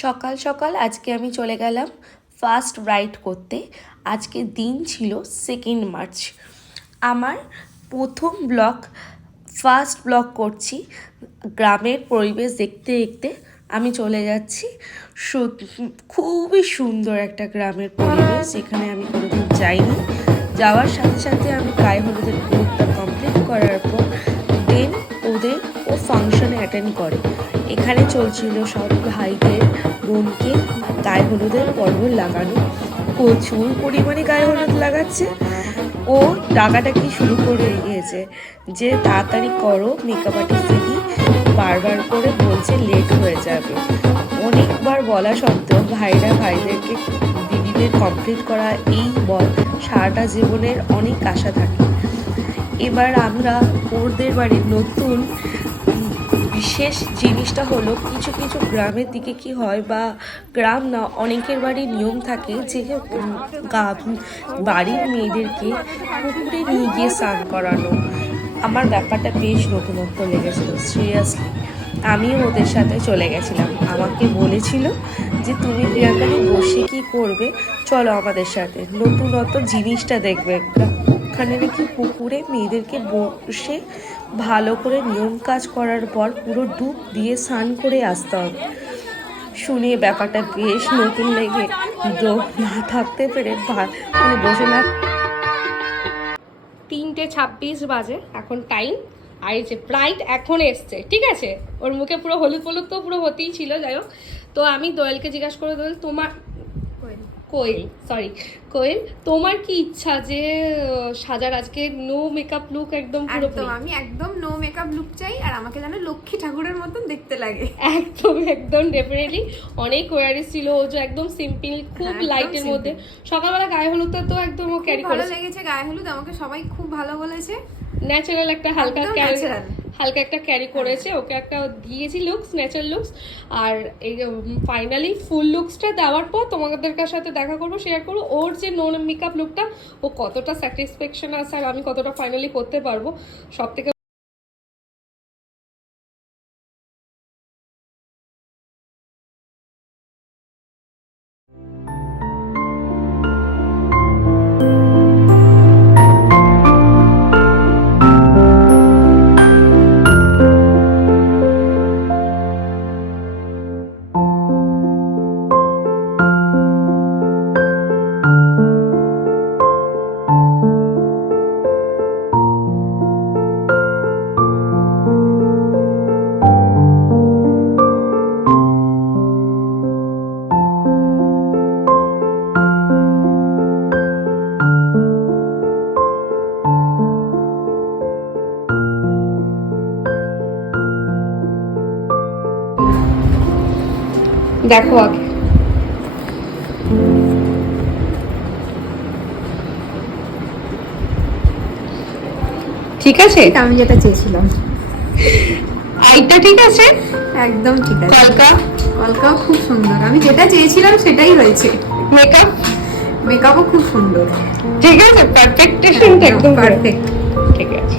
সকাল সকাল আজকে আমি চলে গেলাম ফার্স্ট রাইড করতে। আজকে দিন ছিল 2 মার্চ। আমার প্রথম ফার্স্ট ব্লগ করছি। গ্রামের পরিবেশ দেখতে দেখতে আমি চলে যাচ্ছি। খুবই সুন্দর একটা গ্রামের পরিবেশ, যেখানে আমি কোনোদিন যাইনি। যাওয়ার সাথে সাথে আমি গায়ে হলুদের গ্রুপটা কমপ্লিট করার পর দেন ও ফাংশনে অ্যাটেন্ড করে। এখানে চলছিল সব ভাইদের বোনকে গায়ে হলুদের পর্ব লাগানো। প্রচুর পরিমাণে গায়ে হলুদ লাগাচ্ছে। ও ডাকাটাকি শুরু করে দিয়েছে যে তাড়াতাড়ি করো, মেকআপ আর্টিস্ট দিদি বারবার করে বলছে লেট হয়ে যাবে। অনেকবার বলা সত্ত্বেও ভাইদেরকে দিদিদের কমপ্লিট করা এই সারাটা জীবনের অনেক আশা থাকে। এবার আমরা ওদের বাড়ির নতুন বিশেষ জিনিসটা হলো, কিছু কিছু গ্রামের দিকে কি হয়, বা গ্রাম না, অনেকের বাড়ির নিয়ম থাকে যে বাড়ির মেয়েদেরকে পুকুরে নিয়ে গিয়ে স্নান করানো। আমার ব্যাপারটা বেশ নতুনত্ব লেগেছিল। সিরিয়াসলি আমিও ওদের সাথে চলে গেছিলাম। আমাকে বলেছিল যে তুমি প্রিয়াঙ্কাদি বসে কি করবে, চলো আমাদের সাথে, নতুনত্ব জিনিসটা দেখবে। ওখানে নাকি পুকুরে মেয়েদেরকে বসে ভালো করে নিয়ম কাজ করার পর পুরো ডুব দিয়ে স্নান করে আসতে হবে। শুনে ব্যাপারটা বেশ নতুন লেগে না থাকতে পেরে বসে না। 3:26 বাজে এখন টাইম। আর এই যে ব্রাইট এখন এসছে, ঠিক আছে, ওর মুখে পুরো হলুদ হলুদ তো পুরো হতেই ছিল। যাই হোক, তো আমি দোয়েলকে জিজ্ঞাসা করে, দোয়েল তোমার কোয়েল তোমার কি ইচ্ছা যে সাজার আজকে নো মেকআপ লুক একদম পুরো? আমি একদম নো মেকআপ লুক চাই, আর আমাকে যেন লক্ষ্মী ঠাকুরের মতন দেখতে লাগে। একদম ডেফিনেটলি। অনেক কোয়ারিজ ছিল, ও যে একদম সিম্পল খুব লাইটের মধ্যে। সকালবেলা গায়ে হলুদটা তো একদম ও ক্যারি করে, ভালো লেগেছে গায়ে হলুদ, আমাকে সবাই খুব ভালো বলেছে। ন্যাচারাল একটা হালকা একটা ক্যারি করেছে, ওকে একটা দিয়েছি লুকস, ন্যাচারাল লুকস। আর এই ফাইনালি ফুল লুকসটা দেওয়ার পর তোমাদের সাথে দেখা করবো, শেয়ার করবো ওর যে নো মেকআপ লুকটা ও কতটা স্যাটিসফ্যাকশন আছে, আর আমি কতটা ফাইনালি করতে পারবো। সব থেকে দেখো আগে ঠিক আছে, আমি যেটা চেয়েছিলাম এইটা ঠিক আছে, একদম ঠিক আছে। কলকাও খুব সুন্দর, আমি যেটা চেয়েছিলাম সেটাই হয়েছে। মেকআপও খুব সুন্দর, ঠিক আছে, পারফেক্টেশনটা একদম পারফেক্ট, ঠিক আছে।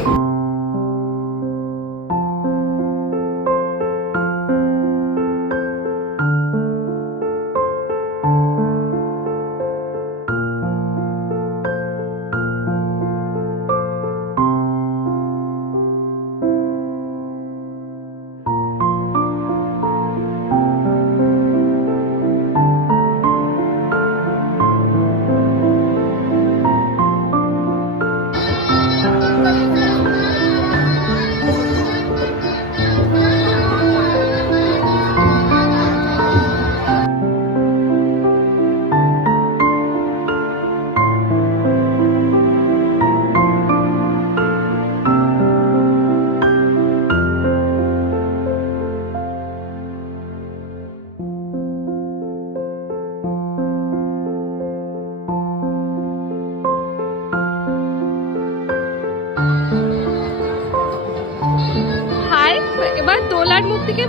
এবার দোলার মুখ থেকে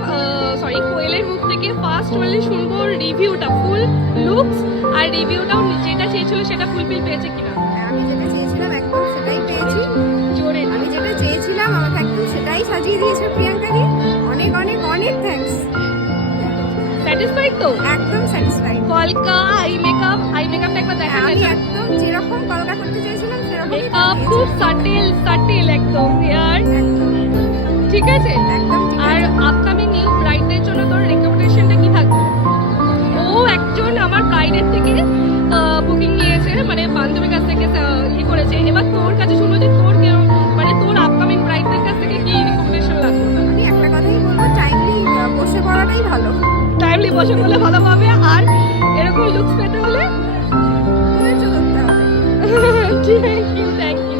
কোয়েলের মুখ থেকে ফার্স্ট শুনবো রিভিউটা, ফুল লুকস আর রিভিউটাও যেটা চেয়েছিল সেটা ফুলফিল পেয়েছে কিনা। আমি যেটা চেয়েছিলাম একদম সেটাই পেয়েছি। আমি যেটা চেয়েছিলাম আমাকে একদম সেটাই সাজিয়ে দিয়েছে প্রিয়াঙ্কা দি। অনেক অনেক অনেক থ্যাঙ্কস। স্যাটিসফাইড তো? একদম স্যাটিসফাইড। কলকা আই মেকআপটা একবার দেখা আমি যায়। একদম যেরকম কলকা করতে চেয়েছিলাম সেরকমই মেকআপ বানিয়েছি। খুব সাটেল একদম ইয়ার। একদম ঠিক আছে। একদম ঠিক আর আছে। আপকামিং নিউ ব্রাইডদের জন্য তোর রেকমেন্ডেশনটা কি থাকবে? ও একজন আমার ব্রাইডের থেকে বুকিং নিয়েছে, মানে বান্ধবীর কাছ থেকে ইয়ে করেছে। এবার তোর কাছে শুনবো যে তোর মানে তোর আপকামিং ব্রাইডদের কাছ থেকে কি রেকমেন্ডেশন লাগবে? আমি একটা কথাই বলবো, টাইমলি বসে পড়াটাই ভালো। টাইমলি বসে বলে ভালো পাবে, আর এরকম লুকস পেতে হলে ধৈর্য ধরতে হবে। Thank you